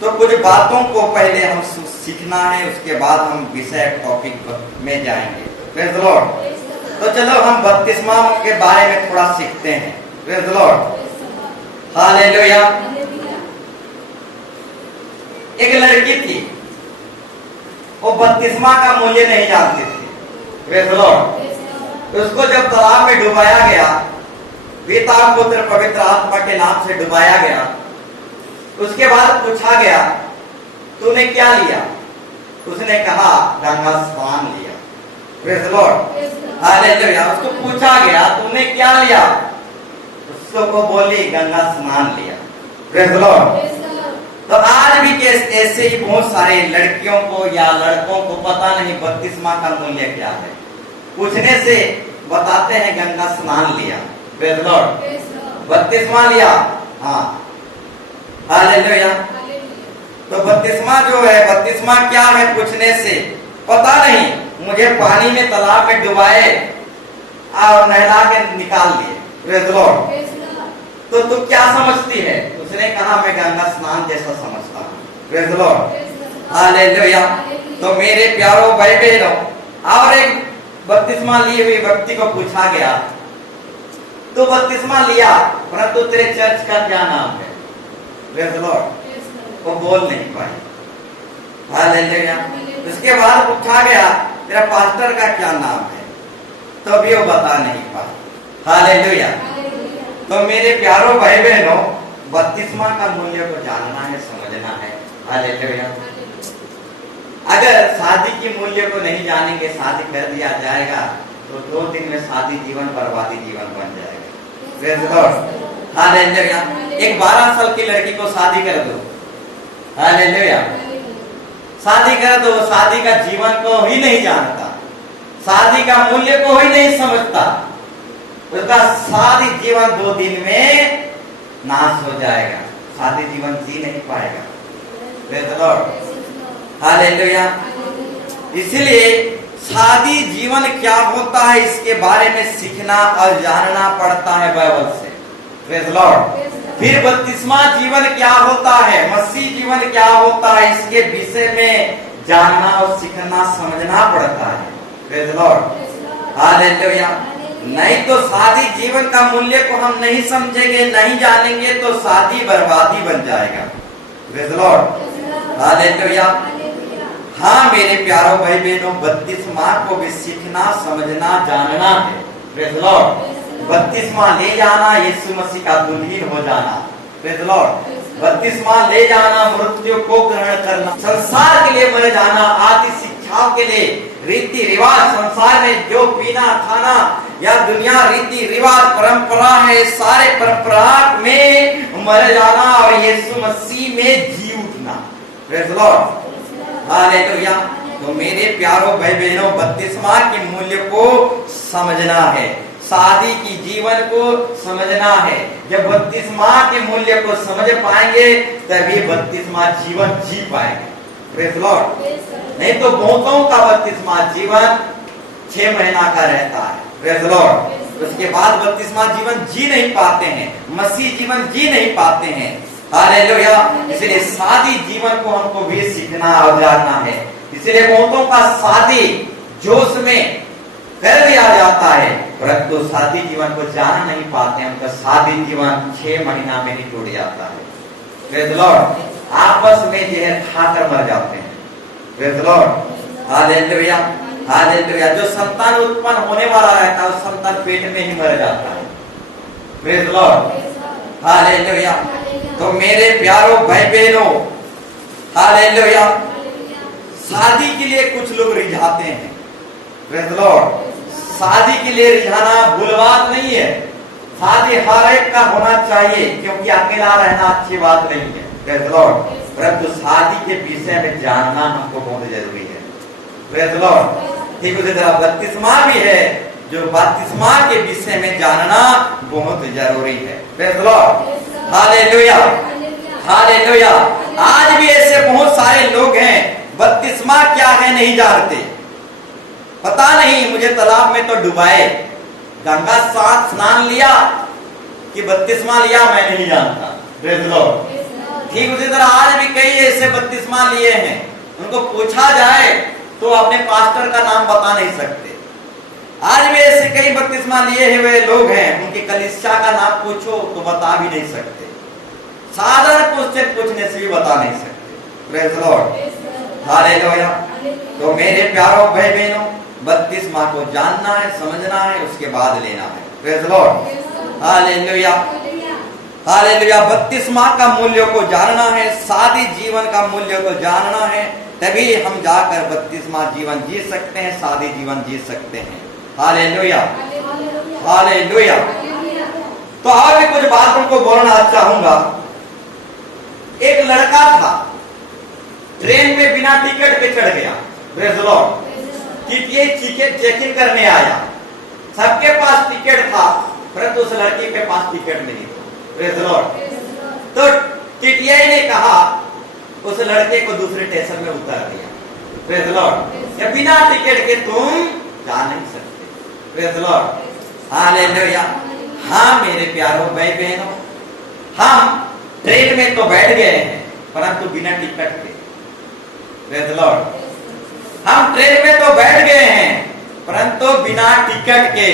तो कुछ बातों को पहले हम सीखना है, उसके बाद हम विषय टॉपिक में जाएंगे। Praise the Lord. तो चलो हम बपतिस्मा के बारे में थोड़ा सीखते हैं। Praise the lord. हालेलुया। एक लड़की थी, वो बपतिस्मा का मूल्य नहीं जानती थी। Praise the Lord. उसको जब तालाब में डुबाया गया, पिता पुत्र पवित्र आत्मा के नाम से डुबाया गया, उसके बाद पूछा गया तूने क्या लिया? उसने कहा गंगा स्नान लिया। Praise the lord. हालेलुया। उसको पूछा गया तूने क्या लिया? उसको बोली गंगा स्नान लिया। Praise the Lord. तो आज भी ऐसे ही बहुत सारे लड़कियों को या लड़कों को पता नहीं बपतिस्मा का मूल्य क्या है। पूछने से बताते हैं गंगा स्नान लिया। Praise the Lord. बपतिस्मा लिया। हाँ, हालेलुया। तो बपतिस्मा जो है, बपतिस्मा क्या है पूछने से पता नहीं, मुझे पानी में तालाब में डुबाए और नहला के निकाल दिए। Praise the Lord. तो तू क्या समझती है? उसने कहा मैं गंगा स्नान जैसा समझता हूँ। Praise the lord. हालेलुया। तो मेरे प्यारो भाई बहनों, और एक बपतिस्मा ली हुई व्यक्ति को पूछा गया तो बपतिस्मा लिया, परंतु तेरे चर्च का क्या नाम है? Praise the Lord. वो बोल नहीं पाई। हालेलुया। उसके बाद पूछा गया तेरा पास्टर का क्या नाम है? तो भी वो बता नहीं पाई। हालेलुया। तो मेरे प्यारो भाई बहनों, बपतिस्मा का मूल्य को जानना है, समझना है। हालेलुया। अगर शादी के मूल्य को नहीं जानेंगे, शादी कर दिया जाएगा तो 2 दिन में शादी जीवन बर्बादी जीवन बन जाएगा। Praise the lord. हालेलुया। एक 12 साल की लड़की को शादी कर दो, हालेलुया, शादी कर दो, शादी का जीवन को ही नहीं जानता, शादी का मूल्य को ही नहीं समझता, उसका शादी जीवन 2 दिन में नाश हो जाएगा, शादी जीवन जी नहीं पाएगा। Praise the lord. हालेलुया। इसलिए शादी जीवन क्या होता है इसके बारे में सीखना और जानना पड़ता है बाइबल से। Praise the Lord. फिर बपतिस्मा जीवन क्या होता है, मसीह जीवन क्या होता है, इसके विषय में जानना और सीखना समझना पड़ता है। Praise the lord. हालेलुया। नहीं तो शादी जीवन का मूल्य को हम नहीं समझेंगे, नहीं जानेंगे तो शादी बर्बादी बन जाएगा। Praise the lord. हालेलुया। हाँ मेरे प्यारो भाई बहनों, बपतिस्मा को भी सीखना समझना जानना है। Praise the Lord. बपतिस्मा ले जाना, यीशु मसीह का दुल्हन हो जाना। Praise the Lord. बपतिस्मा ले जाना, मृत्यु को ग्रहण करना, संसार के लिए मर जाना, आदि शिक्षाओं के लिए, रीति रिवाज, संसार में जो पीना खाना या दुनिया रीति रिवाज परंपरा है, सारे परंपरा में मर जाना और यीशु मसीह में जी उठना। Praise the lord. हालेलुया। तो मेरे प्यारो भाई बहनों, बपतिस्मा के मूल्य को समझना है, शादी की जीवन को समझना है। जब बपतिस्मा के मूल्य को समझ पाएंगे तभी बपतिस्मा जीवन जी पाएंगे। Praise the Lord. नहीं तो बहुतों का बपतिस्मा जीवन 6 महीना का रहता है। Praise the Lord. उसके बाद बपतिस्मा जीवन जी नहीं पाते हैं, मसीह जीवन जी नहीं पाते हैं। हालेलुया। इसलिए शादी जीवन को हमको भी सीखना और जानना है। इसलिए बहुतों का शादी जोश में कर दिया जाता है, परंतु शादी जीवन को जान नहीं पाते हैं। उनका शादी जीवन 6 महीना में ही टूट जाता है। Praise the Lord. आपस में जहर खाकर मर जाते हैं। Praise the lord. Hallelujah. Hallelujah. जो संतान उत्पन्न होने वाला रहता है, उस संतान पेट में ही मर जाता है। Praise the lord. हालेलुया। तो मेरे प्यारो भाई बहनों, हालेलुया, शादी के लिए कुछ लोग रिझाते हैं। Praise the Lord. शादी के लिए रिझाना भूल बात नहीं है। शादी हर एक का होना चाहिए, क्योंकि अकेला रहना अच्छी बात नहीं है। Praise the Lord. परंतु शादी के विषय में जानना हमको बहुत जरूरी है। Praise the Lord. ठीक उसी तरह बपतिस्मा भी है, जो बपतिस्मा के विषय में जानना बहुत जरूरी है। Praise the lord. Hallelujah. Hallelujah. आज भी ऐसे बहुत सारे लोग हैं, बपतिस्मा क्या है नहीं जानते। पता नहीं, मुझे तालाब में तो डुबाए, गंगा स्नान लिया कि बपतिस्मा लिया मैं नहीं जानता। Praise the Lord. ठीक उसी तरह आज भी कई से बपतिस्मा लिए हैं, उनको पूछा जाए तो अपने पास्टर का नाम बता नहीं सकते। आज भी ऐसे कई बपतिस्मा लिए हुए लोग हैं, उनकी कलीसिया का नाम पूछो तो बता भी नहीं सकते, साधारण क्वेश्चन पूछने से भी बता नहीं सकते। Praise the lord, hallelujah. तो मेरे प्यारों भाई बहनों, बपतिस्मा को जानना है, समझना है, उसके बाद लेना है। Praise the lord, hallelujah, hallelujah. बपतिस्मा का मूल्य को जानना है, शादी जीवन का मूल्य को जानना है, तभी हम जाकर बपतिस्मा जीवन जी सकते हैं, शादी जीवन जी सकते हैं। Hallelujah, hallelujah. तो और भी कुछ बातों को बोलना चाहूंगा। एक लड़का था, ट्रेन में बिना टिकट के चढ़ गया। Praise the Lord, ticket checking करने आया, सबके पास टिकट था, परंतु उस लड़की के पास टिकट नहीं था। Praise the Lord. तो टीटीआई ने कहा उस लड़के को दूसरे स्टेशन में उतार दिया। प्रेज द लॉर्ड, या बिना टिकट के तुम जा नहीं सकते। Praise the lord, hallelujah. हाँ मेरे प्यारों भाई बहनों, हम ट्रेन में तो बैठ गए हैं, परंतु बिना टिकट के। प्रेज द लॉर्ड, हम ट्रेन में तो बैठ गए हैं, परंतु बिना टिकट के।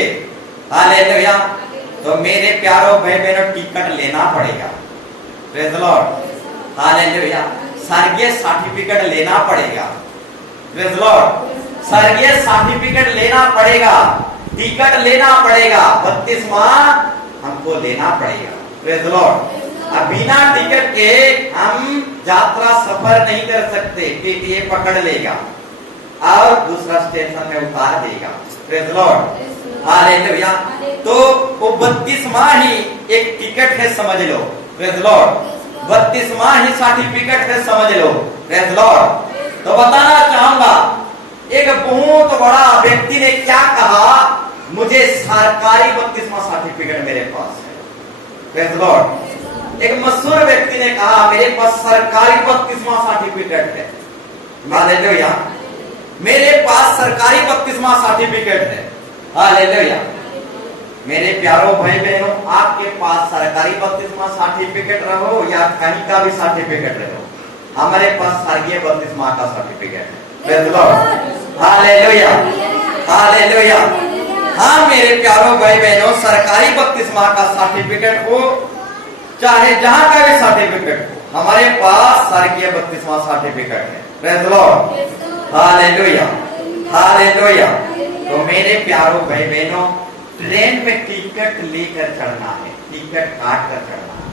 हालेलुया। तो मेरे प्यारों भाई बहनों, टिकट लेना पड़ेगा। Praise the lord, hallelujah. स्वर्गीय सर्टिफिकेट लेना पड़ेगा। प्रेज द लॉर्ड, स्वर्गीय सर्टिफिकेट लेना पड़ेगा, टिकट लेना पड़ेगा, बपतिस्मा हमको लेना पड़ेगा। Praise the Lord. अब बिना टिकट के हम यात्रा सफर नहीं कर सकते, टीटीए पकड़ लेगा और दूसरा स्टेशन में उतार देगा। Praise the lord, hallelujah. तो वो बपतिस्मा ही एक टिकट है, समझ लो। प्रेज द लॉर्ड, बपतिस्मा ही सर्टिफिकेट है, समझ लो। Praise the Lord. तो बताना चाहूंगा, एक बहुत बड़ा व्यक्ति ने क्या कहा, मुझे सरकारी बपतिस्मा सर्टिफिकेट मेरे पास है। Praise the Lord. एक मशहूर व्यक्ति ने कहा, मेरे पास सरकारी बपतिस्मा सर्टिफिकेट है। हालेलुया, मेरे पास सरकारी बपतिस्मा सर्टिफिकेट है। हालेलुया। मेरे प्यारों भाई बहनों, आपके पास सरकारी बपतिस्मा सर्टिफिकेट रहो या कहीं का भी सर्टिफिकेट रहो, हमारे पास स्वर्गीय बपतिस्मा का सर्टिफिकेट है। Praise the lord, hallelujah, hallelujah. हाँ मेरे प्यारों भाई बहनों, सरकारी बपतिस्मा का सर्टिफिकेट हो चाहे जहां का भी सर्टिफिकेट हो, हमारे पास स्वर्गीय बपतिस्मा सर्टिफिकेट है। Praise the lord, hallelujah, hallelujah. तो मेरे प्यारों भाई बहनों, ट्रेन में टिकट लेकर चढ़ना है, टिकट काट कर चढ़ना है,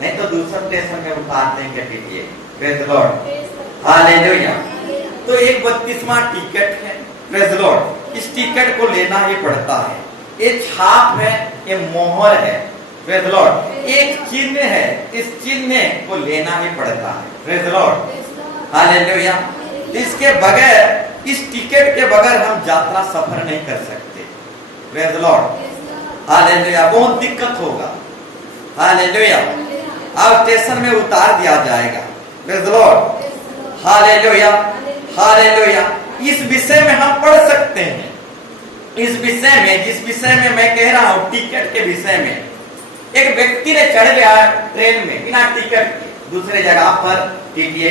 नहीं तो दूसरे स्टेशन में उतार देंगे TTA. Praise the lord, hallelujah. तो एक बपतिस्मा टिकट है। प्रेज द लॉर्ड, इस टिकट को लेना ही पड़ता है। ये छाप है, ये मोहर है। प्रेज द लॉर्ड, एक चिन्ह है, इस चिन्ह को लेना ही पड़ता है। Praise the lord, hallelujah. इसके बगैर, इस टिकट के बगैर हम यात्रा सफर नहीं कर सकते। Praise the lord, hallelujah. बहुत दिक्कत होगा। हालेलुया। अब स्टेशन में उतार दिया जाएगा। Praise the lord, hallelujah, hallelujah. इस विषय में हम पढ़ सकते हैं, इस विषय में, जिस विषय में मैं कह रहा हूं, टिकट के विषय में। एक व्यक्ति ने चढ़ गया ट्रेन में बिना टिकट के, दूसरे जगह पर टीटीए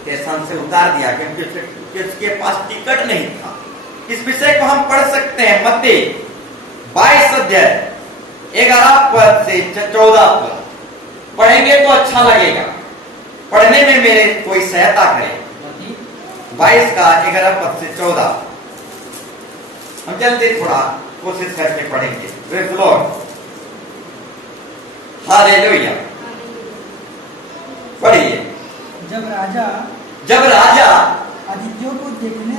स्टेशन से उतार दिया क्योंकि उसके पास टिकट नहीं था। इस विषय को हम पढ़ सकते हैं मत्ती 22 अध्याय 11 पद से 14 पद। पढ़ेंगे तो अच्छा लगेगा, पढ़ने में मेरे कोई सहायता करे। 22 का 11 पद से 14 हम जल्दी थोड़ा कोशिश करके पढ़ेंगे। Praise the lord, hallelujah. पढ़िए। जब राजा अधिकारियों को देखने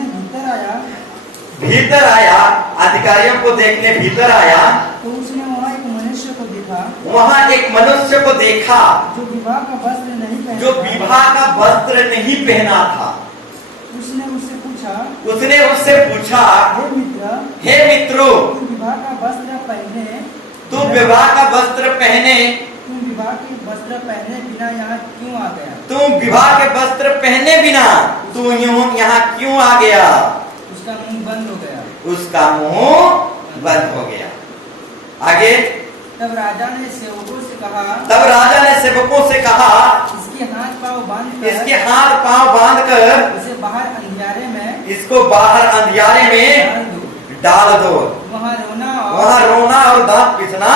भीतर आया, अधिकारियों को देखने भीतर आया, तो उसने वहाँ एक मनुष्य को देखा, वहाँ एक मनुष्य को देखा जो विवाह का वस्त्र नहीं पहना, जो विवाह का वस्त्र नहीं पहना था। उसने उससे पूछा, हे मित्रों, तुम विवाह का वस्त्र पहने, तुम विवाह का वस्त्र पहने, तुम विवाह के वस्त्र पहने बिना यहाँ क्यों आ गया? तुम विवाह के वस्त्र पहने बिना तू यहाँ क्यों आ गया? उसका मुंह बंद हो गया, उसका मुंह बंद हो गया। आगे। तब राजा ने सेवकों से कहा, इसके हाथ पांव इसके हाथ पांव बांधकर इसे बाहर अंधियारे में इसको बाहर अंधियारे में डाल दो। वहाँ रोना और दांत पिसना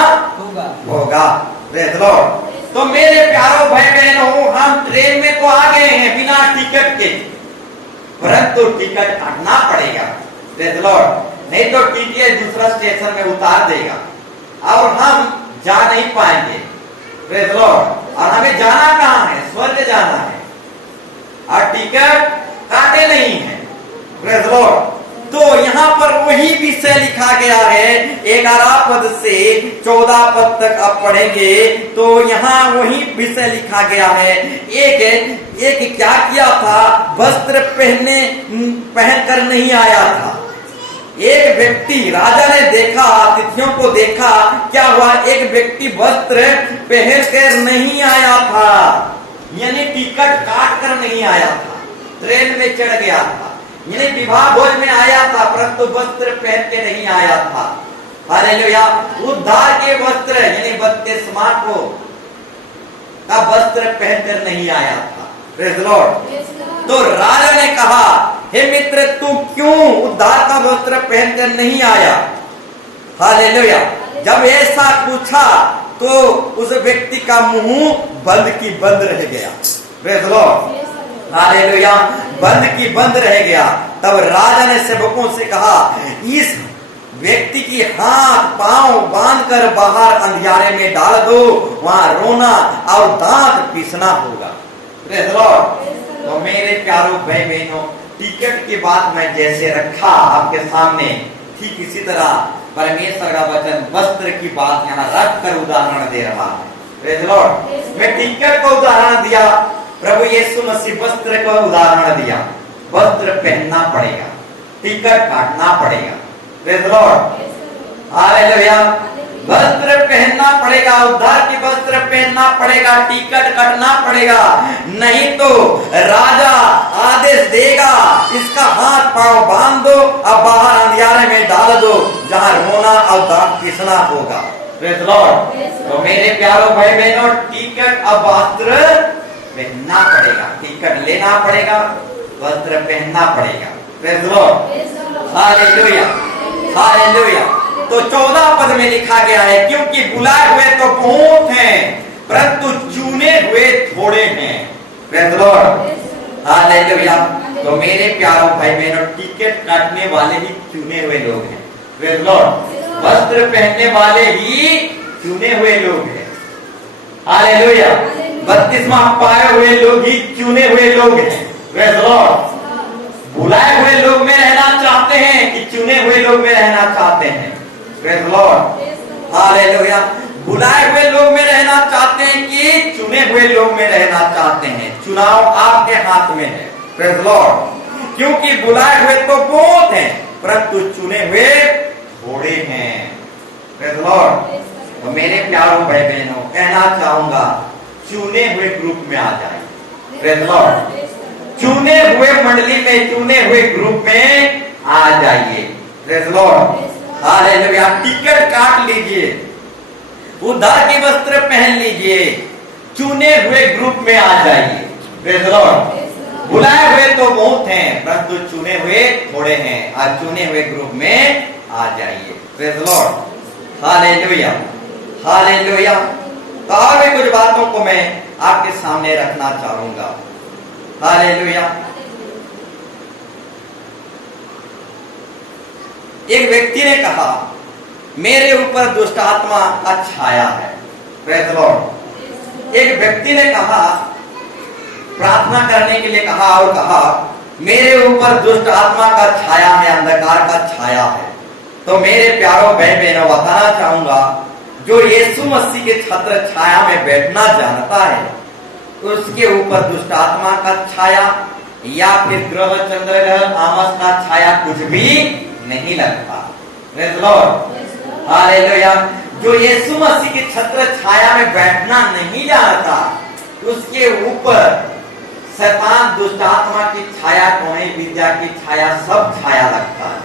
होगा। Praise Lord. तो मेरे प्यारों भाई बहनों, हम ट्रेन में तो आ गए हैं बिना टिकट के, परंतु टिकट काटना पड़ेगा। Praise Lord. नहीं तो टीटीए दूसरा स्टेशन में उतार देगा और हम जा नहीं पाएंगे। Praise Lord. और हमें जाना कहाँ है? स्वर्ग जाना है, और टिकट काटे नहीं है। Praise Lord. तो यहाँ पर वही विषय लिखा गया है। 11 पद से 14 पद तक आप पढ़ेंगे तो यहाँ वही विषय लिखा गया है। एक क्या किया था? वस्त्र पहन कर नहीं आया था। एक व्यक्ति, राजा ने देखा, अतिथियों को देखा, क्या हुआ? एक व्यक्ति वस्त्र पहन कर नहीं आया था, यानी टिकट काट कर नहीं आया था, ट्रेन में चढ़ गया था, यानी विवाह भोज में आया था, परंतु वस्त्र पहन के नहीं आया था। हालेलुया। उद्धार के वस्त्र यानी बपतिस्मा को का वस्त्र पहनकर नहीं आया था। Praise Lord. तो राजा ने कहा, हे मित्र, तू क्यों उद्धार का वस्त्र पहनकर नहीं आया? हालेलुया। जब ऐसा पूछा तो उस व्यक्ति का मुंह बंद की बंद रह गया। Praise Lord. हालेलुया। बंद की बंद रह गया। तब राजा ने सेवकों से कहा, इस व्यक्ति की हाथ पांव बांधकर बाहर अंधियारे में डाल दो, वहां रोना और दांत पीसना होगा। Praise Lord. तो मेरे प्यारों भाई बहनों, टिकट की बात मैं जैसे रखा आपके सामने, ठीक इसी तरह परमेश्वर का वचन वस्त्र की बात यहाँ रख कर उदाहरण दे रहा है। Praise Lord. मैं टिकट को उदाहरण दिया, प्रभु यीशु मसीह वस्त्र को उदाहरण दिया। वस्त्र पहनना पड़ेगा, टिकट काटना पड़ेगा। Praise Lord. हालेलुया। वस्त्र पहनना पड़ेगा, उद्धार की वस्त्र पहनना पड़ेगा, टिकट कटना पड़ेगा, नहीं तो राजा आदेश देगा, इसका हाथ पांव बांध दो और बाहर अंधियारे में डाल दो, जहां रोना और दांत पीसना होगा। Praise Lord. तो मेरे प्यारों भाई बहनों, टिकट और वस्त्र पहनना पड़ेगा, टिकट लेना पड़ेगा, वस्त्र पहनना पड़ेगा। Praise Lord. हालेलुया। हालेलुया। तो 14 पद में लिखा गया है, क्योंकि बुलाए हुए तो बहुत हैं, परंतु चुने हुए थोड़े हैं। Praise Lord. हालेलुया। तो मेरे प्यारों भाई बहनों, टिकट काटने वाले ही चुने हुए लोग हैं। Praise Lord. वस्त्र पहनने वाले ही चुने हुए लोग हैं। हालेलुया। बपतिस्मा पाए हुए लोग ही चुने हुए लोग हैं। Praise Lord. बुलाए हुए लोग में रहना चाहते हैं कि चुने हुए लोग में रहना चाहते हैं? Praise Lord. हालेलुया। बुलाए हुए लोग में रहना चाहते हैं कि चुने हुए लोग में रहना चाहते हैं? चुनाव आपके हाथ में है। Praise Lord. क्योंकि बुलाए हुए तो बहुत हैं, परंतु चुने हुए थोड़े हैं। Praise Lord. तो मेरे प्यारों भाई बहनों, कहना चाहूंगा, चुने हुए ग्रुप में आ जाए। Praise Lord. चुने हुए मंडली में, चुने हुए ग्रुप में आ जाइए। Praise Lord. हालेलुया। टिकट काट लीजिए, उद्धार की वस्त्र पहन लीजिए, चुने हुए ग्रुप में आ जाइए। Praise Lord. बुलाए हुए तो बहुत हैं, परंतु चुने हुए थोड़े हैं, आज चुने हुए ग्रुप में आ जाइए। Praise Lord. हालेलुया। हालेलुया। तो और भी कुछ बातों को मैं आपके सामने रखना चाहूंगा। हालेलुया। एक व्यक्ति ने कहा, मेरे ऊपर दुष्ट आत्मा का छाया है। Praise Lord. एक व्यक्ति ने कहा, प्रार्थना करने के लिए कहा और कहा, मेरे ऊपर दुष्ट आत्मा का छाया है, अंधकार का छाया है। तो मेरे प्यारों भाई बहनों, बताना चाहूंगा, जो यीशु मसीह के छत्र छाया में बैठना जानता है, उसके ऊपर दुष्ट आत्मा का छाया या फिर ग्रह चंद्र ग्रह आमस का छाया कुछ भी नहीं लगता। Praise Lord. हालेलुया। जो यीशु मसीह के छत्र छाया में बैठना नहीं जानता, उसके ऊपर शैतान, दुष्ट आत्मा की छाया, टोनी विद्या की छाया, सब छाया लगता है।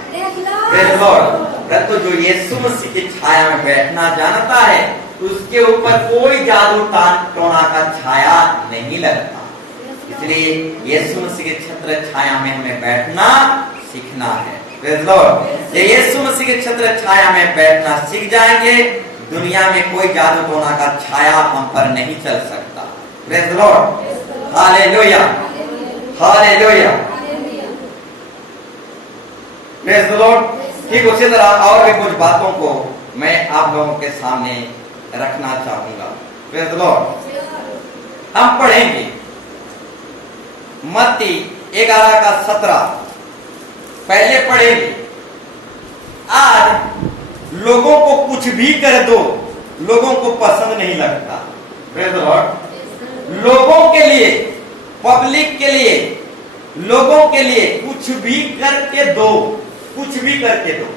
Praise Lord. परंतु जो यीशु मसीह की छाया में बैठना जानता है, उसके ऊपर कोई जादू टोना का छाया नहीं लगता। इसलिए यीशु मसीह के छत्र छाया में हमें बैठना सीखना है। Praise Lord. ये यीशु मसीह के छत्र छाया में बैठना सीख जाएंगे, दुनिया में कोई जादू टोना का छाया हम पर नहीं चल सकता। Praise Lord. Hallelujah, hallelujah, praise Lord. ठीक उसी तरह और भी कुछ बातों को मैं आप लोगों के सामने रखना चाहूंगा। Praise Lord. हम पढ़ेंगे मत्ती 11:17 पहले पढ़ेंगे। आज लोगों को कुछ भी कर दो, लोगों को पसंद नहीं लगता। Praise Lord. लोगों के लिए, पब्लिक के लिए, लोगों के लिए कुछ भी करके दो, कुछ भी करके दो,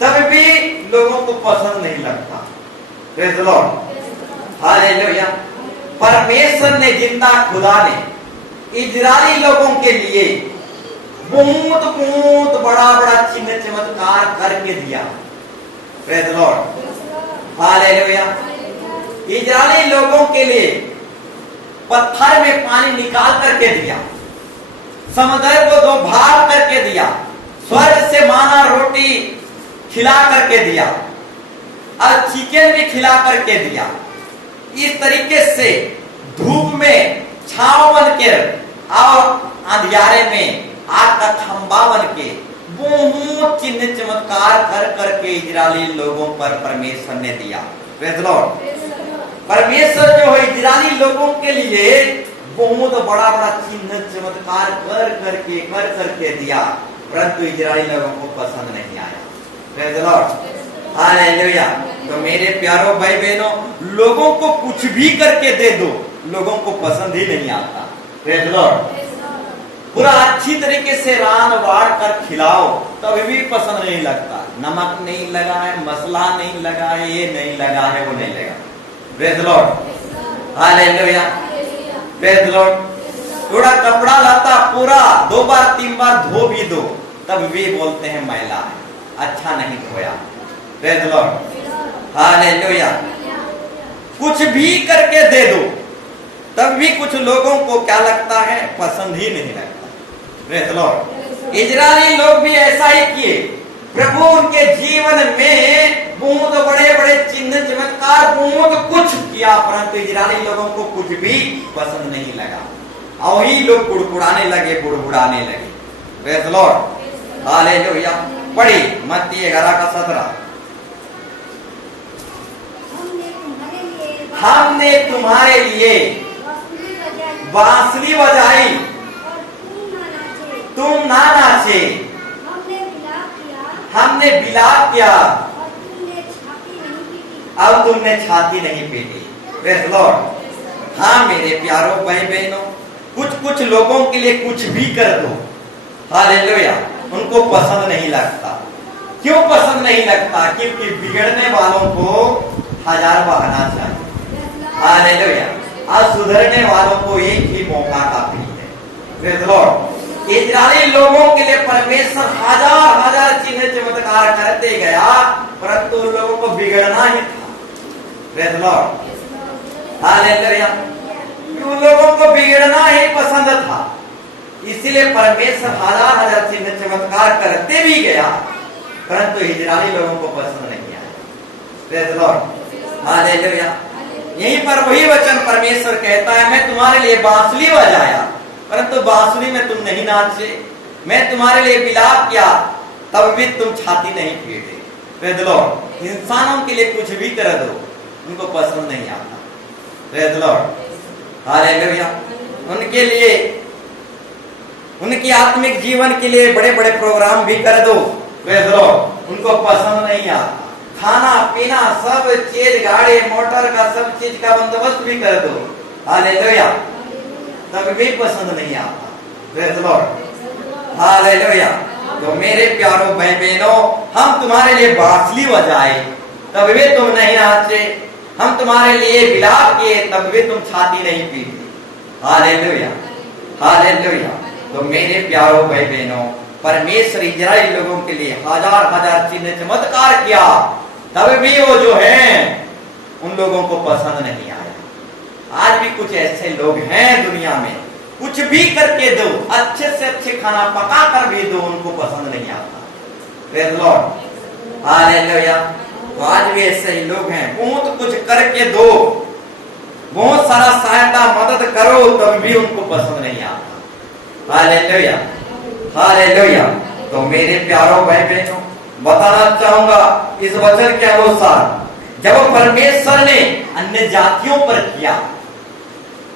तब भी लोगों को पसंद नहीं लगता। Praise Lord. हालेलुया। परमेश्वर ने, जिंदा खुदा ने इजरायली लोगों के लिए बहुत बहुत बड़ा बड़ा चिन्ह चमत्कार करके दिया। Praise Lord. हालेलुया। इजरायली लोगों के लिए पत्थर में पानी निकाल करके दिया, समुद्र को दो भाग करके दिया, स्वर्ग से माना रोटी खिला करके दिया और चिकन भी खिला करके दिया। इस तरीके से धूप में छांव बन के और अंधियारे में आग का खंबा बन के बहुत चिन्ह चमत्कार कर करके इजरायली लोगों पर परमेश्वर ने दिया। Praise Lord. परमेश्वर जो है इजरायली लोगों के लिए बहुत बड़ा बड़ा चिन्ह चमत्कार कर करके दिया, परंतु इजरायली लोगों को पसंद नहीं आया। Praise Lord. हालेलुया। तो मेरे प्यारों भाई बहनों, लोगों को कुछ भी करके दे दो, लोगों को पसंद ही नहीं आता। Praise Lord. पूरा अच्छी तरीके से रान वाड़ कर खिलाओ, तभी भी पसंद नहीं लगता। नमक नहीं लगा है, मसला नहीं लगा है, ये नहीं लगा है, वो नहीं लगा। Praise Lord. Hallelujah, praise Lord. थोड़ा कपड़ा लाता पूरा 2 बार 3 बार धो भी दो, तब भी बोलते हैं मैला है, अच्छा नहीं धोया। Praise Lord. हालेलुया। कुछ भी करके दे दो, तब भी कुछ लोगों को क्या लगता है, पसंद ही नहीं लगता। Praise Lord. इजरायली लोग भी ऐसा ही किए। प्रभु उनके जीवन में बहुत बड़े बड़े चिन्ह चमत्कार बहुत कुछ किया, परंतु इजरायली लोगों को कुछ भी पसंद नहीं लगा और वही लोग कुड़कुड़ाने लगे, बुड़बुड़ाने लगे। Praise Lord. हालेलुया। पढ़ी मत्ती 11:17। हमने तुम्हारे लिए बांसुरी बजाई, तुम ना नाचे, हमने विलाप किया, अब तुमने छाती नहीं पीटी। Praise Lord. हाँ मेरे प्यारों भाई बहनों, कुछ कुछ लोगों के लिए कुछ भी कर दो, हालेलुया, उनको पसंद नहीं लगता। क्यों पसंद नहीं लगता? क्योंकि बिगड़ने वालों को 1000 बहाना चाहिए। हालेलुया। और सुधरने वालों को एक ही मौका काफी है। Praise Lord. इजरायली लोगों के लिए परमेश्वर हजार हजार चिन्ह चमत्कार करते गया, परंतु लोगों को बिगड़ना ही था। Praise Lord. हालेलुया। उन लोगों को बिगड़ना ही पसंद था, इसीलिए परमेश्वर हजार हजार चिन्ह चमत्कार करते भी गया, परंतु इजरायली लोगों को पसंद नहीं आया। Praise Lord. हालेलुया। यहीं पर वही वचन परमेश्वर कहता है, मैं तुम्हारे लिए बांसुरी बजाया, परंतु बांसुरी में तुम नहीं नाचे। मैं तुम्हारे लिए विलाप किया, तब भी तुम छाती नहीं पीटे। Praise Lord. इंसानों के लिए कुछ भी कर दो, उनको पसंद नहीं आता। Praise Lord. हालेलुया। उनके लिए, उनकी आत्मिक जीवन के लिए बड़े बड़े प्रोग्राम भी कर दो, प्रेज़ लॉर्ड, उनको पसंद नहीं आता। खाना पीना सब चीज, गाड़ी मोटर का सब चीज का बंदोबस्त भी कर दो, हालेलुया, तब भी पसंद नहीं आता। Praise Lord. हालेलुया। तो मेरे प्यारों भाई बहनों, हम तुम्हारे लिए बांसुरी बजाए, तब भी तुम नहीं नाचे। हम तुम्हारे लिए विलाप किए, तब भी तुम छाती नहीं पीटी। हालेलुया। हालेलुया। तो मेरे प्यारों भाई बहनों, परमेश्वर इजरायली लोगों के लिए हजार हजार चिन्ह चमत्कार किया, तब भी वो जो है उन लोगों को पसंद नहीं आया। आज भी कुछ ऐसे लोग हैं दुनिया में कुछ भी करके दो, अच्छे से अच्छे खाना पका कर भी दो, उनको पसंद नहीं आता। Praise Lord, hallelujah. तो आज भी ऐसे ही लोग हैं, बहुत कुछ करके दो, बहुत सारा सहायता मदद करो, तब भी उनको पसंद नहीं आता। Hallelujah, hallelujah. तो मेरे प्यारों भाई बहनों, बताना चाहूंगा इस वचन के अनुसार, जब परमेश्वर ने अन्य जातियों पर किया,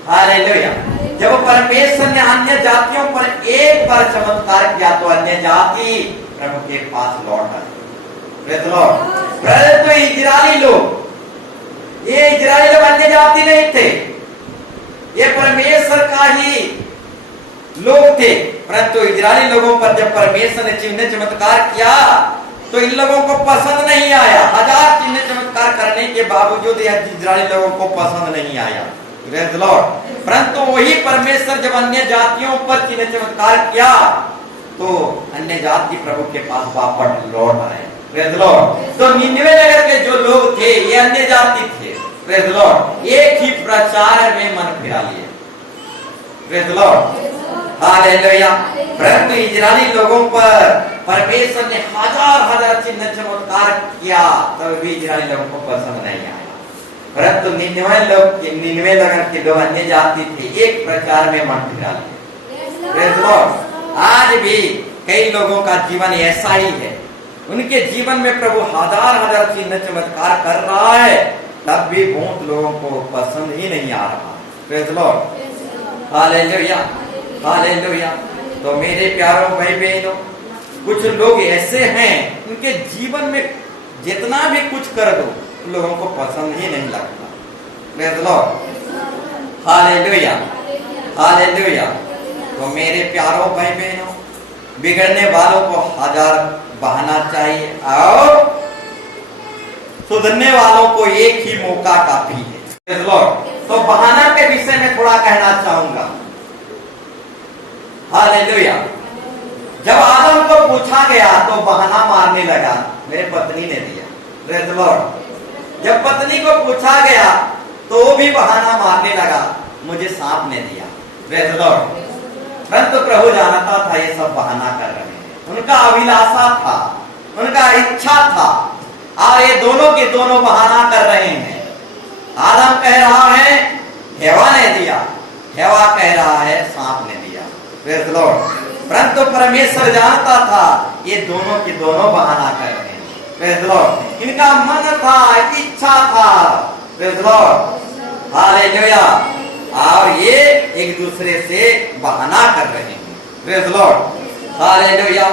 हालेलुया, जब परमेश्वर ने अन्य जातियों पर एक बार चमत्कार किया, तो अन्य जाति प्रभु के पास लौट आए। Praise Lord. परंतु इजरायली लोग, ये इजरायली लोग अन्य जाति नहीं थे, ये परमेश्वर का ही लोग थे। परंतु इजरायली लोगों पर जब परमेश्वर ने चिन्ह चमत्कार किया, तो इन लोगों को पसंद नहीं आया। हजार चिन्ह चमत्कार करने के बावजूद इजरायली लोगों को पसंद नहीं आया। Praise Lord. परंतु वही परमेश्वर जब अन्य जातियों पर चिन्ह चमत्कार किया, तो अन्य जाति प्रभु के पास वापस लौट आए। Praise Lord. तो निनवे नगर के जो लोग थे, ये अन्य जाति थे। Praise Lord. एक ही प्रचार में मन फिरा लिए। Praise Lord, hallelujah. परंतु इजरायली लोगों पर परमेश्वर ने हजार हजार चिन्ह चमत्कार किया, तब भी इजरायली लोगों को पसंद नहीं आया। परंतु निनवे नगर के लोग अन्य जाति थे, एक प्रचार में मन फिरा लिए। Praise Lord. आज भी कई लोगों का जीवन ऐसा ही है, उनके जीवन में प्रभु हजार हजार चिन्ह चमत्कार कर रहा है, तब भी बहुत लोगों को पसंद ही नहीं आ रहा। Praise Lord, hallelujah, hallelujah. तो मेरे प्यारों भाई बहनों, कुछ लोग ऐसे हैं, उनके जीवन में जितना भी कुछ कर दो, लोगों को पसंद ही नहीं लगता। Praise Lord, hallelujah, hallelujah. तो मेरे प्यारों भाई बहनों, बिगड़ने वालों को हजार बहाना चाहिए, और सुधरने वालों को एक ही मौका काफी है। Praise Lord. तो बहाना के विषय में थोड़ा कहना चाहूंगा। हालेलुया। जब आदम को पूछा गया, तो बहाना मारने लगा, मेरे पत्नी ने दिया। Praise Lord. जब पत्नी को पूछा गया, तो वो भी बहाना मारने लगा, मुझे सांप ने दिया। Praise Lord. परंतु प्रभु जानता था ये सब बहाना कर रहे हैं, उनका अभिलाषा था, उनका इच्छा था, और ये दोनों के दोनों बहाना कर रहे हैं। आदम कह रहा है हेवा ने दिया, हेवा कह रहा है सांप ने दिया। Praise Lord. परंतु परमेश्वर जानता था ये दोनों के दोनों बहाना कर रहे हैं। Praise Lord. इनका मन था, इच्छा था। Praise Lord, hallelujah. और ये एक दूसरे से बहाना कर रहे हैं। Praise Lord, hallelujah.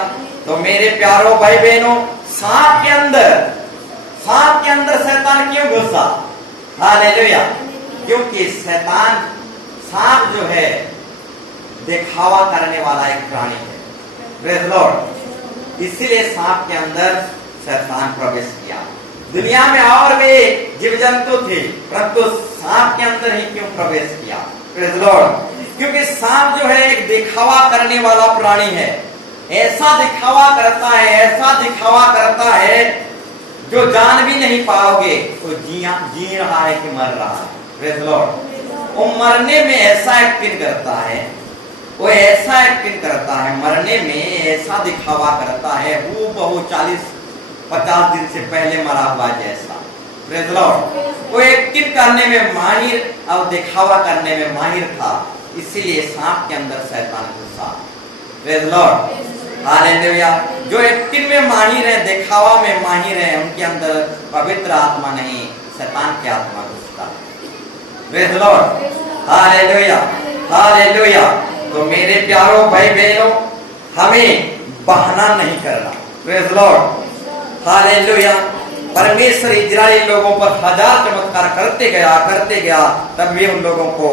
तो मेरे प्यारों भाई बहनों, सांप के अंदर शैतान क्यों घुसा? हालेलुया। क्योंकि शैतान, सांप जो है, दिखावा करने वाला एक प्राणी है। Praise Lord. इसीलिए सांप के अंदर शैतान प्रवेश किया। दुनिया में और भी जीव जंतु थे, परंतु सांप के अंदर ही क्यों प्रवेश किया? Praise Lord. क्योंकि सांप जो है एक दिखावा करने वाला प्राणी है। ऐसा दिखावा करता है, ऐसा दिखावा करता है, जो जान भी नहीं पाओगे तो जी रहा है कि मर रहा है। Praise Lord. वो मरने में ऐसा एक्टिंग करता है, वो ऐसा एक्टिंग करता है, मरने में ऐसा दिखावा करता है, वो बहु 40-50 दिन से पहले मरा हुआ जैसा। Praise Lord. वो एक्टिंग करने में माहिर और दिखावा करने में माहिर था, इसीलिए सांप के अंदर शैतान घुसा। Praise Lord, hallelujah. जो एक्टिंग में माहिर है, दिखावा में माहिर है, उनके अंदर पवित्र आत्मा नहीं, शैतान की आत्मा घुसता। Praise Lord, hallelujah, hallelujah. तो मेरे प्यारों भाई बहनों, हमें बहाना नहीं करना। Praise Lord, hallelujah. परमेश्वर इजरायली लोगों पर हजार चमत्कार करते गया, तब भी उन लोगों को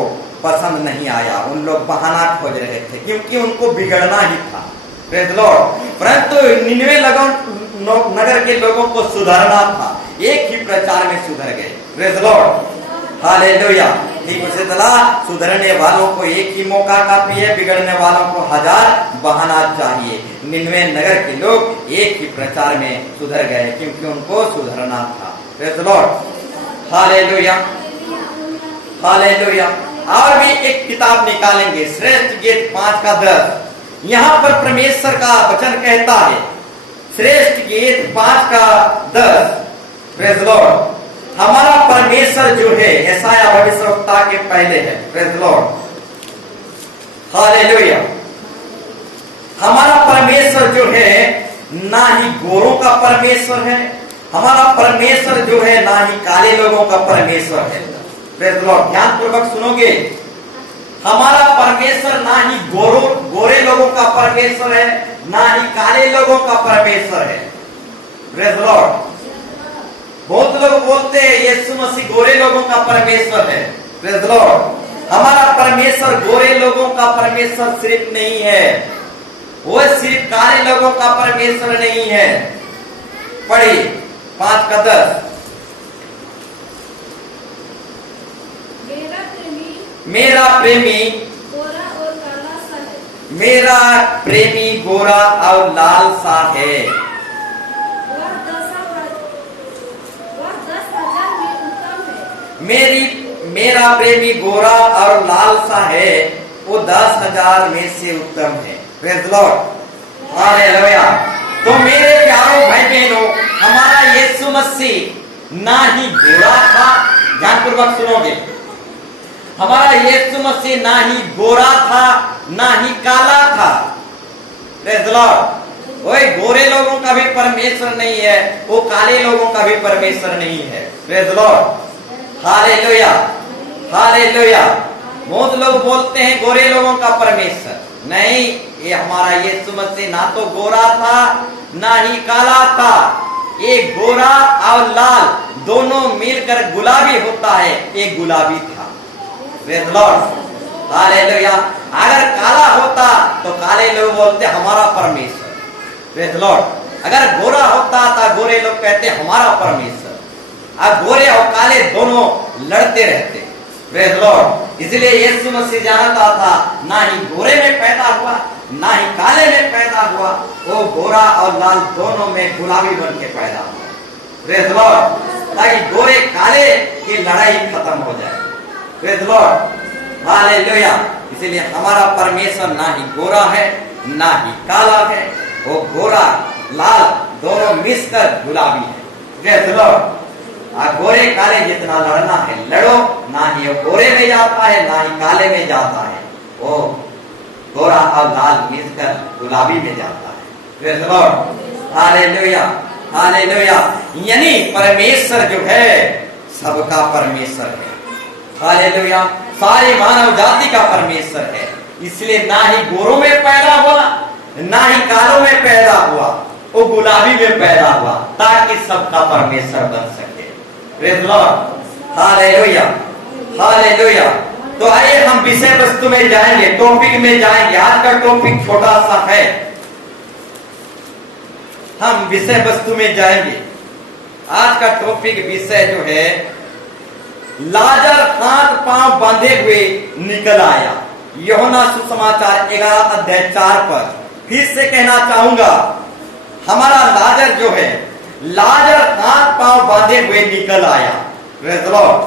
पसंद नहीं आया। उन लोग बहाना खोज रहे थे, क्योंकि उनको बिगड़ना ही था। Praise Lord. परंतु निनवे नगर के लोगों को सुधरना था, एक ही प्रचार में सुधर गए। Praise Lord, hallelujah. ठीक उसी तरह सुधरने वालों को एक ही मौका काफी है, बिगड़ने वालों को हजार बहाना चाहिए। निनवे नगर के लोग एक ही प्रचार में सुधर गए, क्योंकि उनको सुधरना था। Praise Lord, hallelujah, hallelujah. और भी एक किताब निकालेंगे, श्रेष्ठ गीत 5 का 10। यहां पर परमेश्वर का वचन कहता है, श्रेष्ठ गीत 5 का 10, प्रेज लॉर्ड। हमारा परमेश्वर जो है यशायाह भविष्यवक्ता के पहले है, प्रेज लॉर्ड, हालेलुया। हमारा परमेश्वर जो है ना ही गोरों का परमेश्वर है, हमारा परमेश्वर जो है ना ही काले लोगों का परमेश्वर है, प्रेज लॉर्ड। ध्यान पूर्वक सुनोगे, हमारा परमेश्वर ना ही गोरे लोगों का परमेश्वर है, ना ही काले लोगों का परमेश्वर है, प्रेज लॉर्ड। बहुत लोग बोलते हैं यीशु मसीह गोरे लोगों का परमेश्वर है, प्रेज लॉर्ड। हमारा परमेश्वर गोरे लोगों का परमेश्वर सिर्फ नहीं है, वो सिर्फ काले लोगों का परमेश्वर नहीं है। पढ़िए 5 का 10। मेरा प्रेमी गोरा और काला सा है, मेरा प्रेमी गोरा और लाल सा है, वह 10,000 में उत्तम है। मेरा प्रेमी गोरा और लाल सा है, वो 10,000 में से उत्तम है, प्रेज लॉर्ड, हालेलुया। तो मेरे प्यारों भाई बहनों, हमारा यीशु मसीह ना ही गोरा था, ध्यानपूर्वक सुनोगे, हमारा यीशु मसीह ना ही गोरा था ना ही काला था, प्रेज लॉर्ड। वो गोरे लोगों का भी परमेश्वर नहीं है, वो काले लोगों का भी परमेश्वर नहीं है, प्रेज लॉर्ड, हालेलुया, हालेलुया। बहुत लोग बोलते हैं गोरे लोगों का परमेश्वर नहीं, ये हमारा यीशु मसीह ना तो गोरा था ना ही काला था, ये गोरा और लाल दोनों मिलकर गुलाबी होता है, ये गुलाबी था, प्रेज लॉर्ड, हालेलुया। अगर काला होता तो काले लोग बोलते हमारा परमेश्वर, प्रेज लॉर्ड। अगर गोरा होता तो गोरे लोग कहते हमारा परमेश्वर। अब गोरे और काले दोनों लड़ते रहते, प्रेज लॉर्ड। इसलिए यीशु मसीह जानता था ना ही गोरे में पैदा हुआ ना ही काले में पैदा हुआ, वो गोरा और लाल दोनों में गुलाबी बन के पैदा हुआ, प्रेज लॉर्ड, ताकि गोरे काले की लड़ाई खत्म हो जाए, प्रेज लॉर्ड, हालेलुया। इसलिए हमारा परमेश्वर ना ही गोरा है ना ही काला है, वो गोरा लाल दोनों मिलकर गुलाबी है, प्रेज लॉर्ड। गोरे काले जितना लड़ना है लड़ो, ना ही वो गोरे में जाता है ना ही काले में जाता है, वो गोरा और लाल मिलकर गुलाबी में जाता है, प्रेज लॉर्ड, हालेलुया, हालेलुया। यानी परमेश्वर जो है सबका परमेश्वर है, हालेलुया, सारे मानव जाति का परमेश्वर है। इसलिए ना ही गोरों में पैदा हुआ ना ही कालों में पैदा हुआ, वो गुलाबी में पैदा हुआ, ताकि सबका परमेश्वर बन सके, प्रेज लॉर्ड, हालेलुया, हालेलुया। तो आइए हम विषय वस्तु में जाएंगे, टॉपिक में जाएंगे। आज का टॉपिक छोटा सा है, हम विषय वस्तु में जाएंगे। आज का टॉपिक विषय जो है, लाजर हाथ पांव बांधे हुए निकल आया। यूहन्ना सुसमाचार 11 अध्याय 4 पर फिर से कहना चाहूंगा, हमारा लाजर जो है, लाजर हाथ पांव बांधे हुए निकल आया, प्रेज लॉर्ड,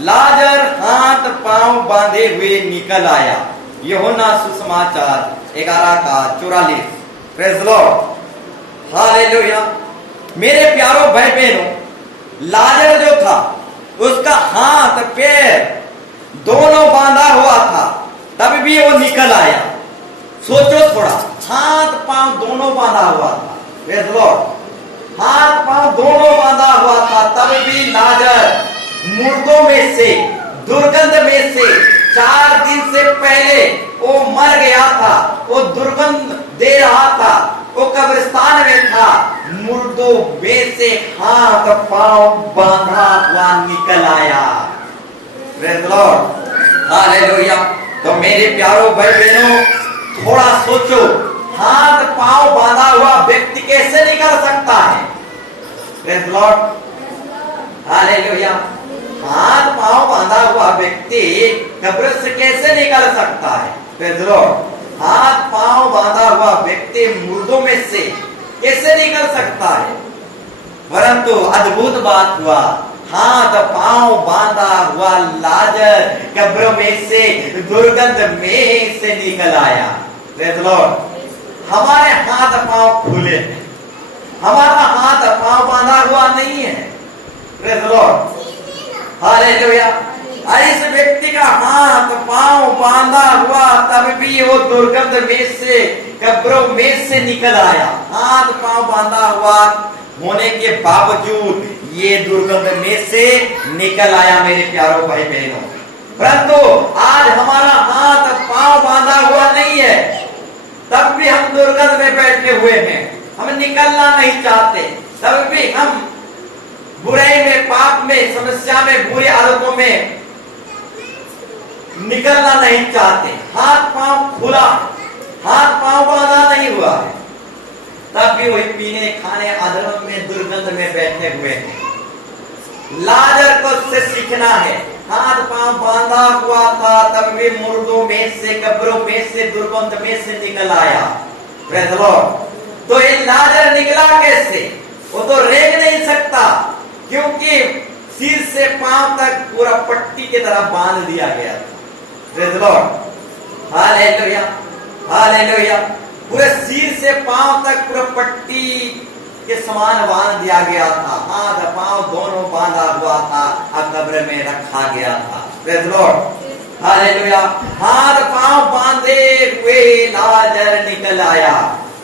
लाजर हाथ पांव बांधे हुए निकल आया। यूहन्ना सुसमाचार 11 का 44, प्रेज लॉर्ड, हालेलुया। मेरे प्यारों भाई बहनों, लाजर जो था उसका हाथ पैर दोनों बांधा हुआ था, तब भी वो निकल आया। सोचो थोड़ा, हाथ पांव दोनों बांधा हुआ था, प्रेज लॉर्ड, हाथ पांव दोनों बांधा हुआ था, तब भी लाजर मुर्दों में से, दुर्गंध में से 4 दिन से पहले वो मर गया था, वो दुर्गंध दे रहा था, वो कब्रिस्तान में था, मुर्दों में से हाथ पांव बांधा हुआ निकल आया, प्रेज लॉर्ड, हालेलुया। तो मेरे प्यारों भाई बहनों, थोड़ा सोचो, हाथ पांव बांधा हुआ व्यक्ति कैसे निकल सकता है, प्रेज लॉर्ड, हालेलुया। हाथ पांव बांधा हुआ व्यक्ति कब्र से कैसे निकल सकता है, प्रेज लॉर्ड। हाथ पांव बांधा हुआ व्यक्ति मुर्दों में से कैसे निकल सकता है। परंतु अद्भुत बात हुआ, हाथ पांव बांधा हुआ लाजर कब्रों में से दुर्गंध में से निकल आया। Praise the Lord. हमारे हाथ पांव खुले हैं, हमारा हाथ पांव बांधा हुआ नहीं है। Praise the lord. हालेलुया। इस व्यक्ति का हाथ पांव बांधा हुआ तब भी वो दुर्गंध में से कब्रों में से निकल आया। हाथ पांव बांधा हुआ होने के बावजूद ये दुर्गंध में से निकल आया मेरे प्यारों भाई बहनों। परंतु आज हमारा हाथ पांव बांधा हुआ नहीं है, तब भी हम दुर्गंध में बैठे हुए हैं, हम निकलना नहीं चाहते, तब भी हम बुराई में, पाप में, समस्या में, बुरी आदतों में निकलना नहीं चाहते। हाथ पांव खुला, हाथ पांव बांधा नहीं हुआ है, तब भी वही पीने खाने अधर्म में दुर्गंध में बैठे हुए हैं। लाजर को से सीखना है। हाथ पांव बांधा हुआ था तब भी मुर्दों में से, कब्रों में से, दुर्गंध में से निकल आया। Praise the Lord. तो ये लाजर निकला कैसे? वो तो रेंग नहीं सकता, क्योंकि सिर से पांव तक पूरा पट्टी की तरह बांध दिया गया था। Praise the lord. Hallelujah, hallelujah. पूरे सिर से पांव तक पूरा पट्टी के समान बांध दिया गया था। हाथ पांव दोनों बांधा हुआ था और कब्र में रखा गया था। Praise the lord. हालेलुया। हाथ पांव बांधे हुए लाजर निकल आया।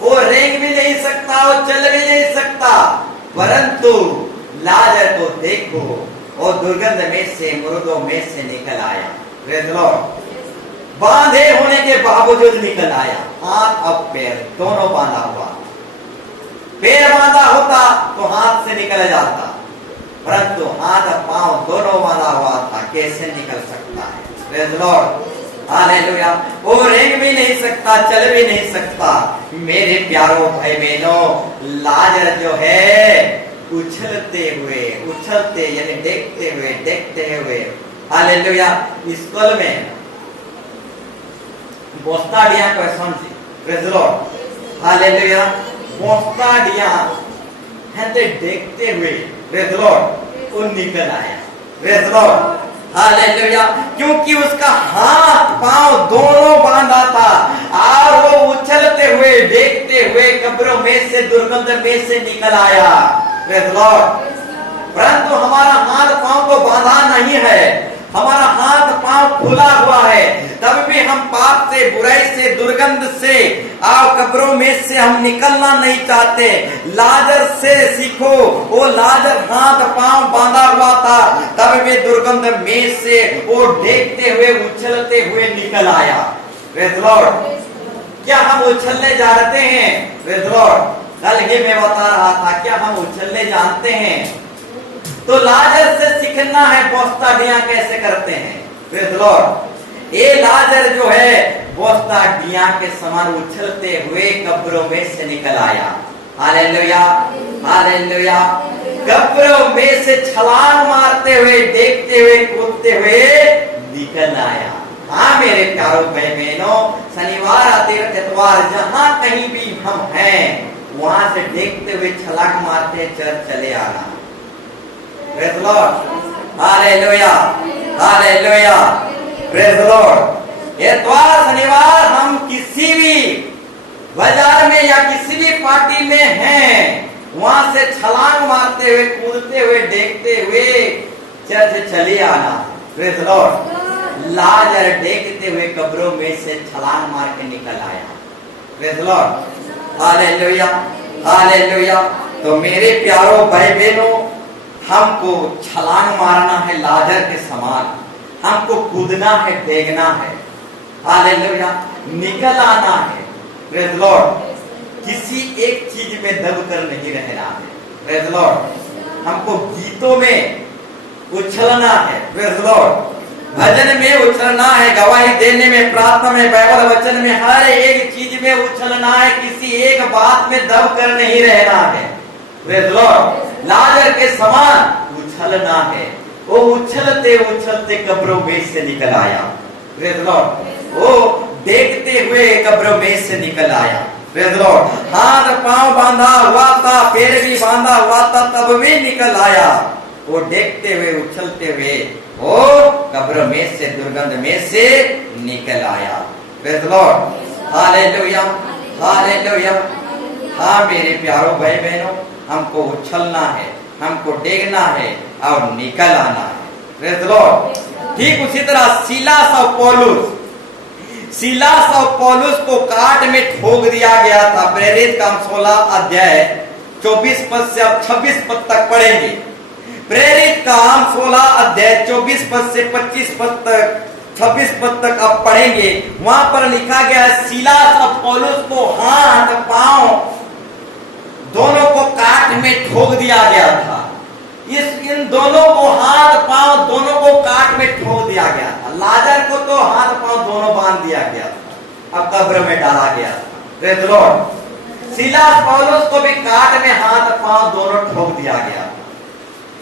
वो रेंग भी नहीं सकता, वो चल भी नहीं सकता, परंतु लाजर को देखो, वो दुर्गंध में से, मुर्दों में से निकल आया। Praise the Lord. बांधे होने के बावजूद निकल आया। हाथ और पैर दोनों बांधा हुआ। पैर बांधा होता तो हाथ से निकल जाता, परंतु हाथ और पांव दोनों बांधा हुआ था, कैसे निकल सकता है? Praise the lord. हालेलुया। वो रेंग भी नहीं सकता, चल भी नहीं सकता। मेरे प्यारों भाई बहनों, लाजर जो है उछलते यानी देखते हुए हालेलुया। स्कूल में बोस्ताडिया को समझे। Praise the lord. हालेलुया। बोस्ताडिया है तो देखते हुए, प्रेज़ द लॉर्ड, वो निकल आया। Praise the lord. हालेलुया। क्योंकि उसका हाथ पांव दोनों बांधा था और वो उछलते हुए, देखते हुए कब्रों में से, दुर्गंध में से निकल आया। Praise the Lord. परंतु हमारा हाथ पांव को बांधा नहीं है, हमारा हाथ पांव खुला हुआ है, तब भी हम पाप से, बुराई से, दुर्गंध से और कब्रों में से हम निकलना नहीं चाहते। लाजर से सीखो। वो लाजर हाथ पांव बांधा हुआ था, तब भी दुर्गंध में से वो देखते हुए, उछलते हुए निकल आया। Praise the Lord. क्या हम उछलने जानते हैं? Praise the Lord. कल ही मैं बता रहा था, क्या हम उछलने जानते हैं? तो लाजर से सीखना है बोस्ताडिया कैसे करते हैं। Praise the Lord. ये लाजर जो है बोस्ताडिया के समान उछलते हुए कब्रों में से निकल आया। Hallelujah, hallelujah. कब्रों में से छलांग मारते हुए, देखते हुए, कूदते हुए निकल आया। हाँ मेरे प्यारों भाई बहनों, शनिवार, तीर्थ, इतवार जहां कहीं भी हम हैं, वहां से देखते हुए छलांग मारते चर्च चले आना। Praise the lord. Hallelujah, hallelujah. Praise the Lord. इतवार, शनिवार हम किसी भी बाजार में या किसी भी पार्टी में हैं, वहां से छलांग मारते हुए, कूदते हुए, देखते हुए चर्च चले आना। Praise the Lord. लाजर देखते हुए कब्रों में से छलांग मार के निकल आया। Praise the lord. Hallelujah, hallelujah. तो मेरे प्यारों भाई बहनों, हमको छलांग मारना है लाजर के समान, हमको कूदना है, डेगना है। हालेलुया। निकल आना है। Praise the Lord. किसी एक चीज में दब कर नहीं रहना है। Praise the Lord. हमको गीतों में उछलना है। Praise the Lord. भजन में उछलना है, गवाही देने में, प्रार्थना में, बाइबल वचन में, हर एक चीज में उछलना है। किसी एक बात में दब कर नहीं रहना है। Praise the Lord. लाजर के समान उछलना है। वो उछलते उछलते कब्रों में से निकल आया। Praise the Lord. वो देखते हुए कब्रों में से निकल आया। Praise the Lord. हाथ पांव बांधा हुआ था, पैर भी बांधा हुआ था, तब भी निकल आया। वो देखते हुए उछलते हुए वो कब्र में से दुर्गंध में से निकल आया। Praise the lord, hallelujah, hallelujah. हाँ मेरे प्यारों भाई बहनों, हमको उछलना है, हमको डेगना है और निकल आना है। Praise the Lord. ठीक उसी तरह सीलास और पौलुस को काट में ठोक दिया गया था। प्रेरित काम 16 अध्याय 24 पद से अब 26 पद तक पढ़ेंगे। प्रेरित काम 16 अध्याय 24 पद से 25 पद तक 26 पद तक अब पढ़ेंगे। वहां पर लिखा गया है सीलास और पौलुस को हाथ पांव दोनों को काट में ठोक दिया गया था। इन दोनों को हाथ पांव दोनों को काट में ठोक दिया गया था। लाजर को तो हाथ पांव दोनों बांध दिया गया था, अब कब्र में डाला गया था। Praise the Lord. सीलास पौलुस को भी काट में हाथ पांव दोनों ठोक दिया गया था।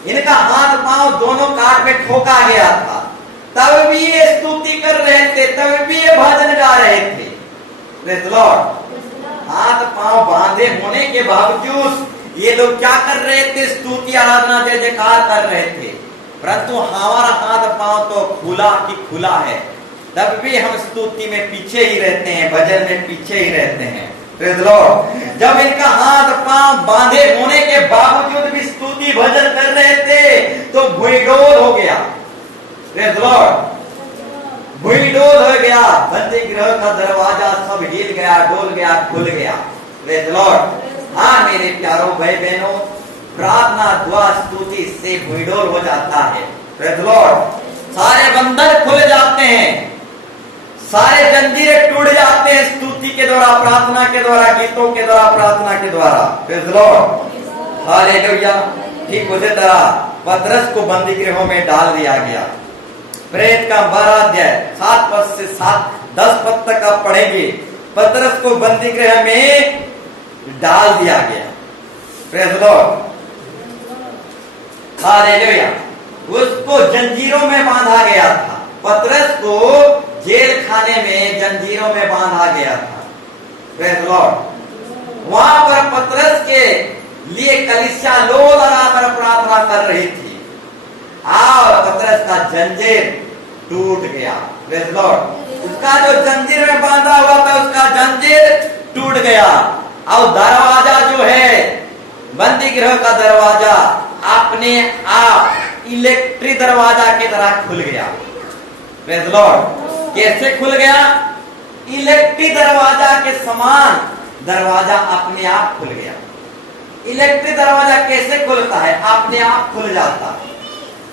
इनका हाथ पांव दोनों काट में ठोका गया था। तब भी ये स्तुति कर रहे थे, तब भी ये भजन गा रहे थे। Praise the Lord. हाथ पांव बांधे होने के बावजूद ये लोग क्या कर रहे थे? स्तुति आराधना जय जयकार कर रहे थे। परंतु हमारा हाथ पांव तो खुला की खुला है, तब भी हम स्तुति में पीछे ही रहते हैं, भजन में पीछे ही रहते हैं। Praise the Lord. जब इनका हाथ पांव बांधे होने के बावजूद भी स्तुति भजन कर रहे थे तो भूईडोल हो गया। Praise the Lord. भूईडोल हो गया, बंदी गृह का दरवाजा सब हिल गया, डोल गया, खुल गया। Praise the Lord. हाँ मेरे प्यारों भाई बहनों, प्रार्थना दुआ स्तुति से भूईडोल हो जाता है। Praise the Lord. सारे बंधन खुल जाते हैं, सारे जंजीरें टूट जाते हैं स्तुति के द्वारा, प्रार्थना के द्वारा, गीतों के द्वारा, प्रार्थना के द्वारा। Praise the lord, hallelujah. ठीक उसी तरह पतरस को बंदी गृहों में डाल दिया गया। प्रेरित का 12 अध्याय 7 पद से 10 पद तक आप पढ़ेंगे। पतरस को बंदी गृह में डाल दिया गया। Praise the lord, hallelujah. उसको जंजीरों में बांधा गया था। पतरस को जेल खाने में जंजीरों में बांधा गया था। Praise the Lord. वहां पर पतरस के लिए कलीसिया लो लगाकर प्रार्थना कर रही थी और पतरस का जंजीर टूट गया। Praise the Lord. उसका जो जंजीर में बांधा हुआ था उसका जंजीर टूट गया और दरवाजा जो है बंदी गृह का दरवाजा अपने आप इलेक्ट्रिक दरवाजा की तरह खुल गया। Praise the Lord. कैसे खुल गया? इलेक्ट्रिक दरवाजा के समान दरवाजा अपने आप खुल गया। इलेक्ट्रिक दरवाजा कैसे खुलता है? अपने आप खुल जाता है।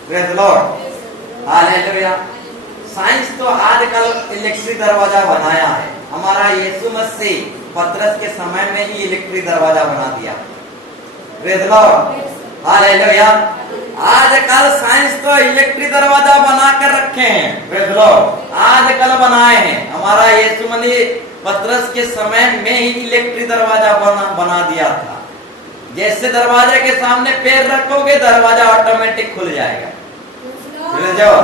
Praise the lord, hallelujah. Science तो आजकल इलेक्ट्रिक दरवाजा बनाया है। हमारा यीशु मसीह पतरस के समय में ही इलेक्ट्रिक दरवाजा बना दिया। Praise the lord, hallelujah. आजकल साइंस तो इलेक्ट्रिक दरवाजा बना कर रखे हैं। प्रेज़ द लॉर्ड, आजकल बनाए हैं। हमारा यीशु मसीह पतरस के समय में ही इलेक्ट्रिक दरवाजा बना दिया था। जैसे दरवाजे के सामने पैर रखोगे दरवाजा ऑटोमेटिक खुल जाएगा। खुल जाओ,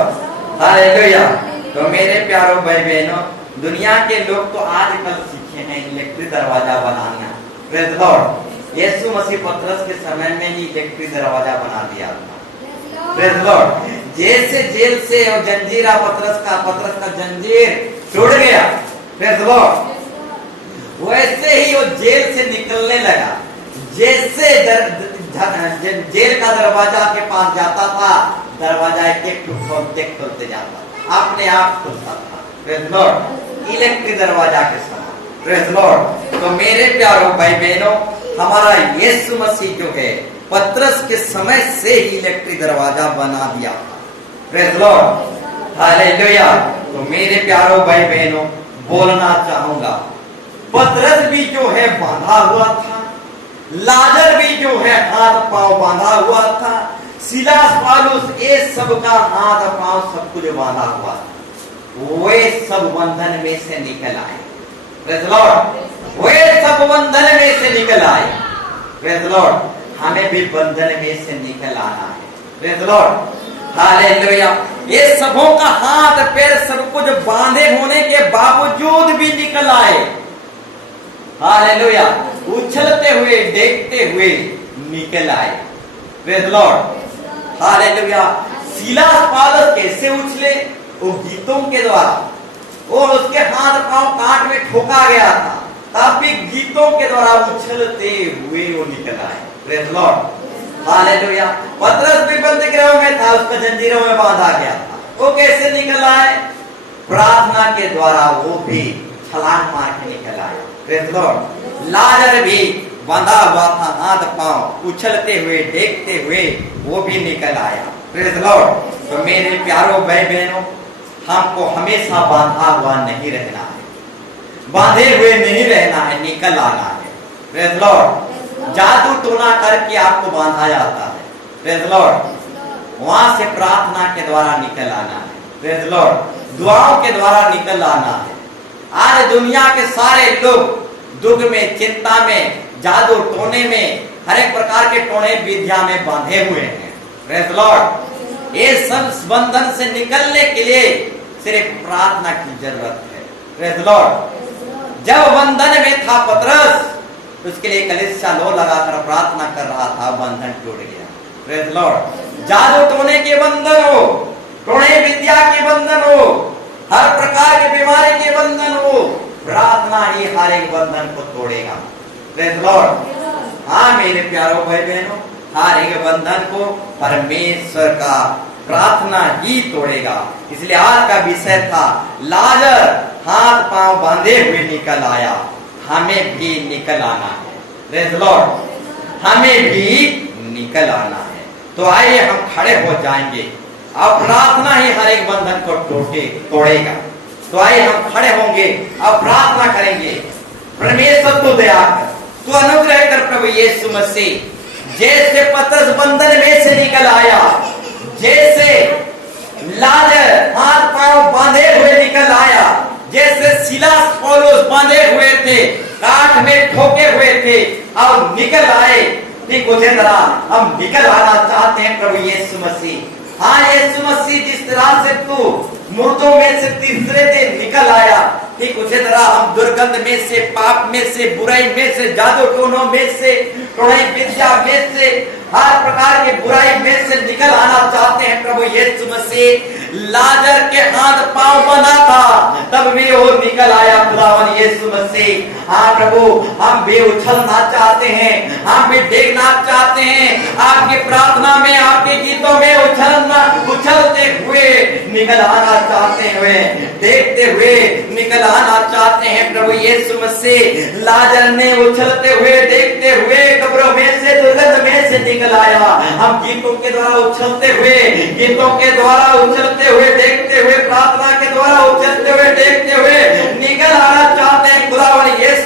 हालेलुया। तो मेरे प्यारों भाई बहनों, दुनिया के लोग तो आजकल सीखे हैं इलेक्ट्रिक दरवाजा बनाना। Praise the lord. Yeshu Masih Patras के समय में ही इलेक्ट्रिक दरवाजा बना दिया था। Praise the Lord. जैसे जेल से और जंजीरा पतरस का जंजीर टूट गया, प्रेज़ द लॉर्ड, वैसे ही वो जेल से निकलने लगा। जैसे जेल का दरवाजा के पास जाता था, दरवाजा एक खोलते जाता, अपने आप खुलता था। Praise the Lord. इलेक्ट्रिक दरवाजा के समान। Praise the Lord. तो मेरे प्यारों भाई बहनों, हमारा यीशु मसीह जो है पतरस के समय से ही इलेक्ट्रिक दरवाजा बना दिया था। Praise the lord, hallelujah. तो मेरे प्यारों भाई बहनों, बोलना चाहूंगा, पतरस भी जो है बांधा हुआ था, लाजर भी जो है हाथ पांव बांधा हुआ था, सीलास पौलुस ये सब का हाथ पांव सब कुछ बांधा हुआ था। वे सब बंधन में से निकल आए। Praise the Lord. वे सब बंधन में से निकल आए। Praise the Lord. हमें भी बंधन में से निकल आना है। Praise the lord, hallelujah. ये सबों का हाथ पैर सब कुछ बांधे होने के बावजूद भी निकल आए। हालेलुया। उछलते हुए देखते हुए निकल आए। Praise the lord, hallelujah. Silas Paulus कैसे उछले? वो गीतों के द्वारा, और उसके हाथ पांव कांट में ठोका गया था, तब भी गीतों के द्वारा उछलते हुए वो निकल आए। Praise Lord, hallelujah. पतरस भी बंद गृह में था, उसका जंजीरों में बांधा गया था, वो कैसे निकल आए? प्रार्थना के द्वारा वो भी छलांग मार के निकल आया। Praise Lord. लाजर भी बंधा हुआ था, हाथ पांव उछलते हुए देखते हुए वो भी निकल आया। Praise Lord. तो मेरे प्यारों भाई बहनों, हमको हमेशा बांधा हुआ नहीं रहना है, बांधे हुए नहीं रहना है, निकल आना है। Praise Lord. जादू टोना करके आपको बांधा जाता है। Praise Lord. वहां से प्रार्थना के द्वारा निकल आना है। Praise Lord. दुआओं के द्वारा निकल आना है। आज दुनिया के सारे लोग दुख में, चिंता में, जादू टोने में, हर एक प्रकार के टोने विद्या में बांधे हुए हैं। Praise Lord. ये सब बंधन से निकलने के लिए सिर्फ प्रार्थना की जरूरत है। Praise Lord. जब बंधन में था पतरस, उसके लिए कलीसिया लो लगाकर प्रार्थना कर रहा था, बंधन टूट गया। Praise Lord. जादू टोने के बंधन हो, टोने विद्या के बंधन हो, हर प्रकार के बीमारी के बंधन हो, प्रार्थना ही हर एक बंधन को तोड़ेगा। Praise Lord. हाँ मेरे प्यारों भाई बहनों, हर एक बंधन को परमेश्वर का प्रार्थना ही तोड़ेगा। इसलिए आज का विषय था लाजर हाथ पांव बांधे हुए निकल आया, हमें भी निकल आना है। Praise Lord. हमें भी निकल आना है। तो आइए हम खड़े हो जाएंगे। अब प्रार्थना ही हर एक बंधन को तोड़ेगा। तो आइए हम खड़े होंगे, अब प्रार्थना करेंगे। परमेश्वर तू दया कर, तू अनुग्रह कर प्रभु यीशु मसीह। जैसे पतरस बंधन में से निकल आया, जैसे लाजर हाथ पांव बांधे हुए निकल आया, जैसे सीलास पौलुस बांधे हुए थे, काठ में ठोके हुए थे, अब निकल आए, ठीक उसी तरह हम निकल आना चाहते हैं प्रभु यीशु मसीह। हाँ यीशु मसीह, जिस तरह से तू मुर्दों में से तीसरे दिन निकल आया, ठीक उसी तरह हम दुर्गंध में से, पाप में से, बुराई में से, जादू टोनों में से, टोने विद्या में से, हर प्रकार की बुराई में से निकल आना चाहते हैं प्रभु यीशु मसीह। लाजर के हाथ पांव बंधा था, तब भी वो निकल आया खुदावन यीशु मसीह। हाँ प्रभु, हम भी उछलना चाहते हैं, हम भी देखना चाहते हैं आपकी प्रार्थना में, आपके गीतों में उछलते हुए निकल आना चाहते हुए, देखते हुए निकल आना चाहते हैं प्रभु यीशु मसीह। लाजर ने उछलते हुए, देखते हुए, कब्रों में से, दुर्गंध में से निकल आया। हम गीतों के द्वारा उछलते हुए, गीतों के द्वारा उछलते हुए, देखते हुए, प्रार्थना के द्वारा उछलते हुए, देखते हुए निकल आना चाहते हैं खुदावन यीशु।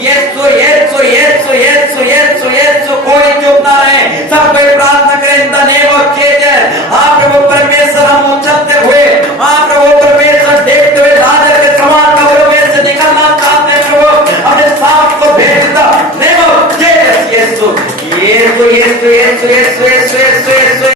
यीशु यीशु यीशु यीशु यीशु यीशु, कोई चुप ना रहे, सब कोई प्रार्थना करें in the name of Jesus. हाँ प्रभु परमेश्वर, हम उछलते हुए, हाँ प्रभु परमेश्वर, देखते हुए लाजर के समान कब्रों में से निकलना चाहते हैं प्रभु, अपने सांप को भेज दो नेम ऑफ जीसस। यीशु यीशु यीशु यीशु यीशु यीशु यीशु।